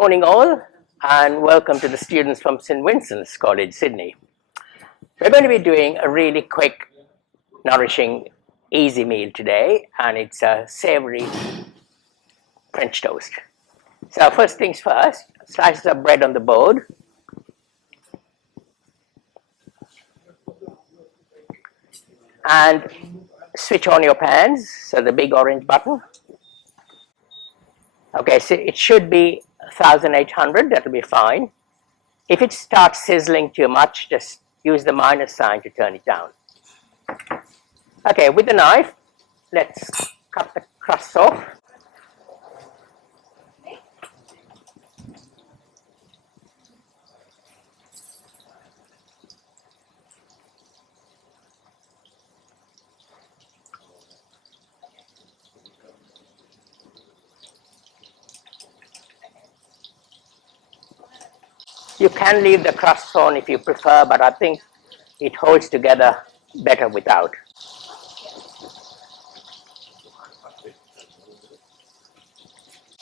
Morning all, and welcome to the students from St. Vincent's College, Sydney. We're going to be doing a really quick, nourishing, easy meal today, and it's a savoury French toast. So first things first, slices of bread on the board. And switch on your pans, so the big orange button. Okay, so it should be 1800, that'll be fine. If it starts sizzling too much, just use the minus sign to turn it down. Okay, with the knife, let's cut the crust off. You can leave the crust on if you prefer, but I think it holds together better without.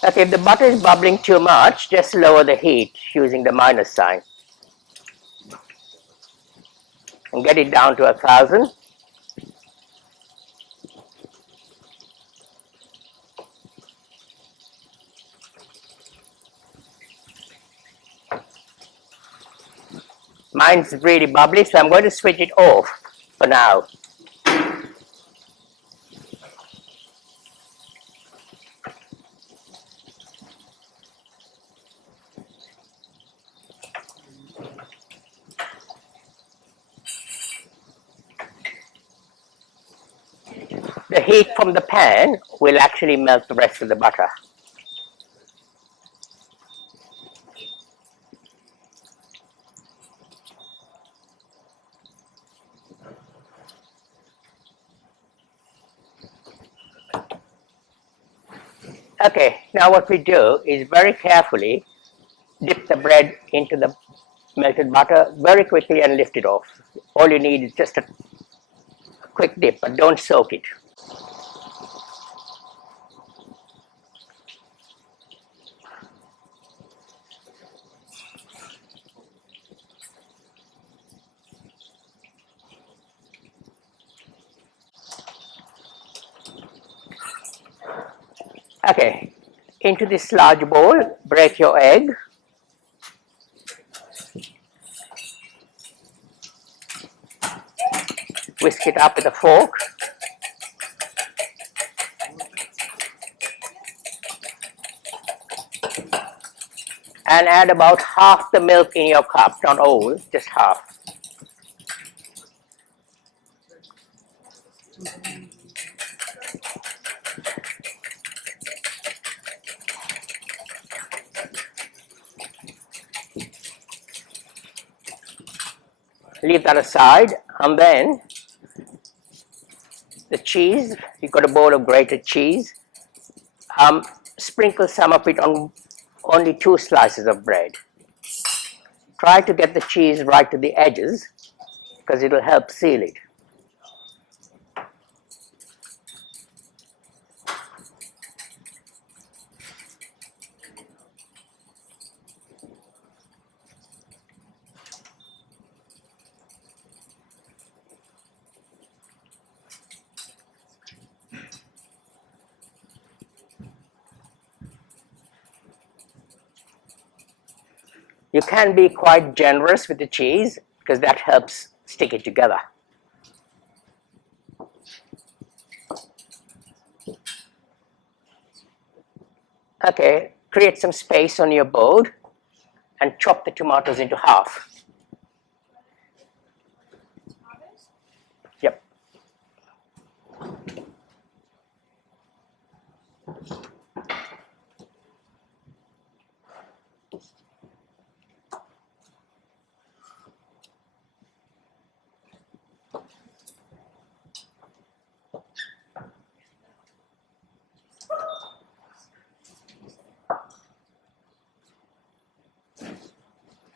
Okay, if the butter is bubbling too much, just lower the heat using the minus sign. And get it down to 1000. Mine's really bubbly, so I'm going to switch it off for now. The heat from the pan will actually melt the rest of the butter. Okay, now what we do is very carefully dip the bread into the melted butter very quickly and lift it off. All you need is just a quick dip, but don't soak it. Okay, into this large bowl, break your egg. Whisk it up with a fork. And add about half the milk in your cup, not all, just half. Leave that aside, and then the cheese, you've got a bowl of grated cheese. Sprinkle some of it on only 2 slices of bread. Try to get the cheese right to the edges, because it will help seal it. You can be quite generous with the cheese, because that helps stick it together. Okay, create some space on your board and chop the tomatoes into half. Yep.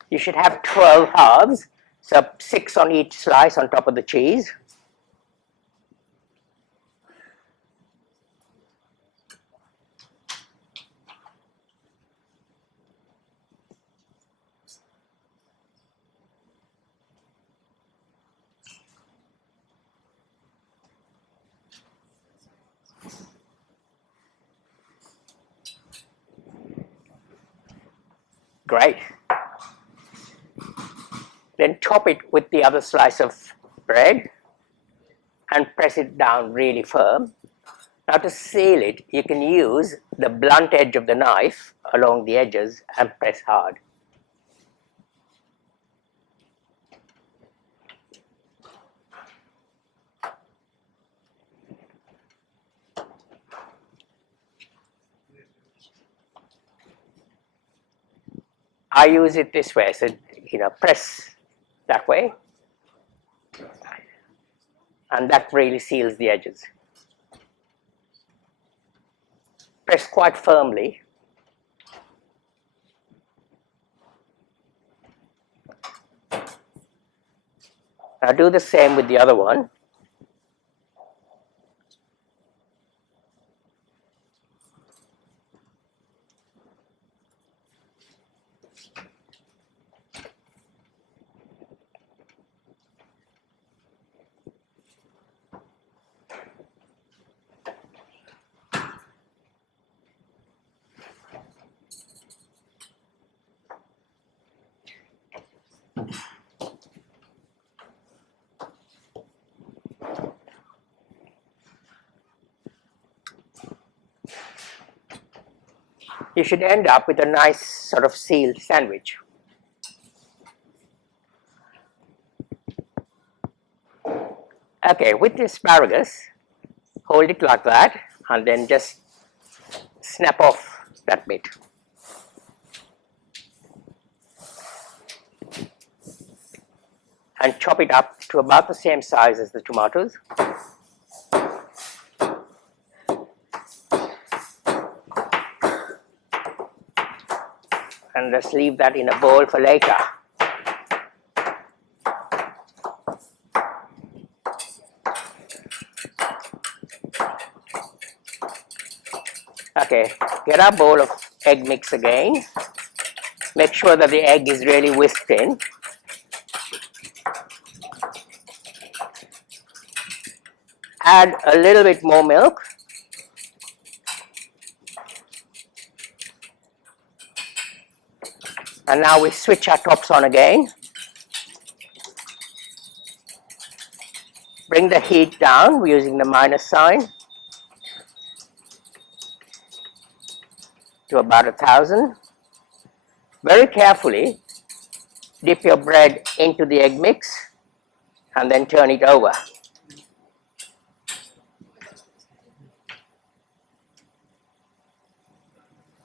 You should have 12 halves, so 6 on each slice on top of the cheese. Great. Then top it with the other slice of bread and press it down really firm. Now to seal it, you can use the blunt edge of the knife along the edges and press hard. I use it this way, so press that way, and that really seals the edges. Press quite firmly. Now do the same with the other one. You should end up with a nice sort of sealed sandwich. Okay, with the asparagus, hold it like that and then just snap off that bit. And chop it up to about the same size as the tomatoes. And just leave that in a bowl for later. Okay, get our bowl of egg mix again. Make sure that the egg is really whisked in. Add a little bit more milk. And now we switch our tops on again. Bring the heat down using the minus sign to about 1000. Very carefully dip your bread into the egg mix and then turn it over.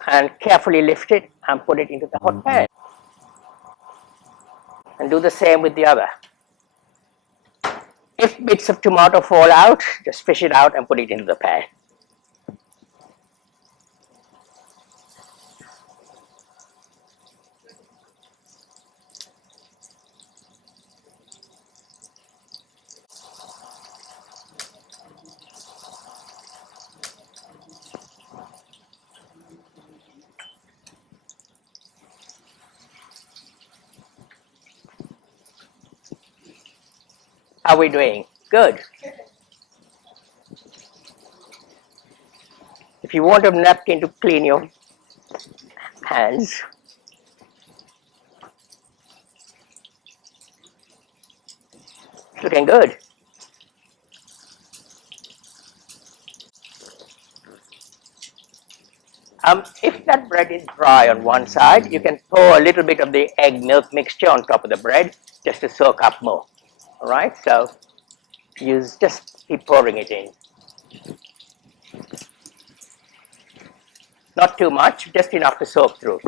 And carefully lift it and put it into the hot pan. And do the same with the other. If bits of tomato fall out, just fish it out and put it into the pan. How are we doing? Good. If you want a napkin to clean your hands, looking good. If that bread is dry on one side, you can pour a little bit of the egg milk mixture on top of the bread just to soak up more. All right, so just keep pouring it in. Not too much, just enough to soak through.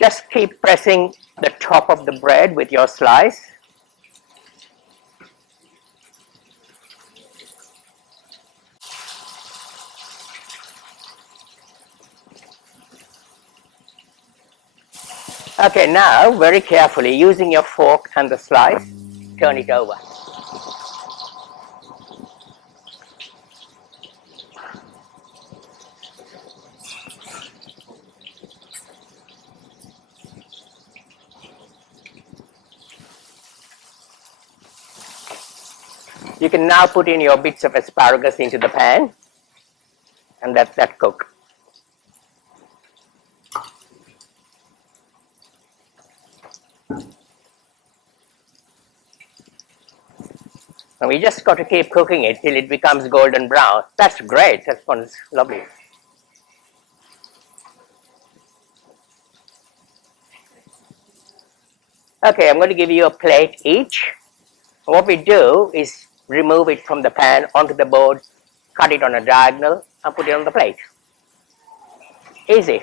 Just keep pressing the top of the bread with your slice. Okay, now very carefully, using your fork and the slice, turn it over. You can now put in your bits of asparagus into the pan and let that cook. And we just got to keep cooking it till it becomes golden brown. That's great. That one's lovely. Okay, I'm going to give you a plate each. What we do is remove it from the pan onto the board, cut it on a diagonal, and put it on the plate. Easy.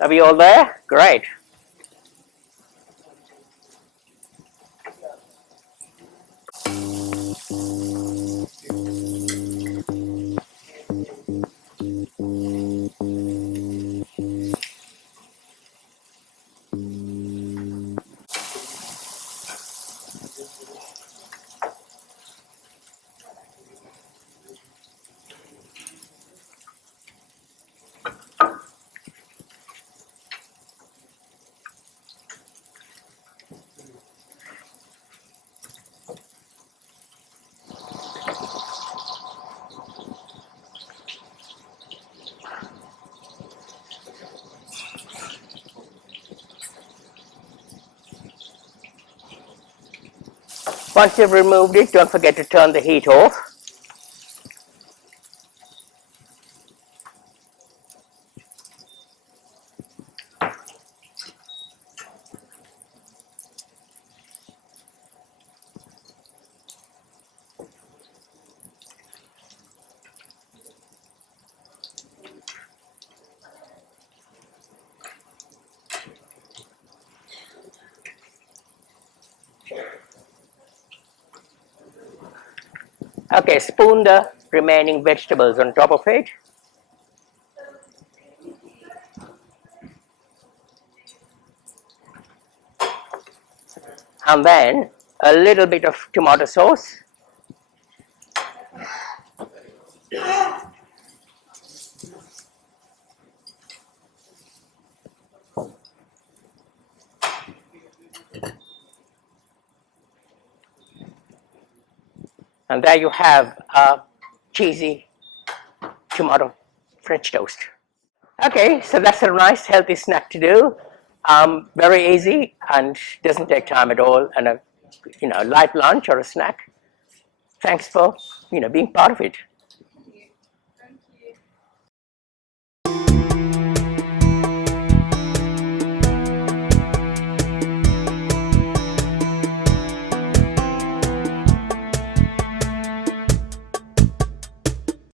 Are we all there? Great. Once you've removed it, don't forget to turn the heat off. Okay, spoon the remaining vegetables on top of it. And then a little bit of tomato sauce. And there you have a cheesy tomato French toast. Okay, so that's a nice healthy snack to do. Very easy and doesn't take time at all, and a light lunch or a snack. Thanks for being part of it.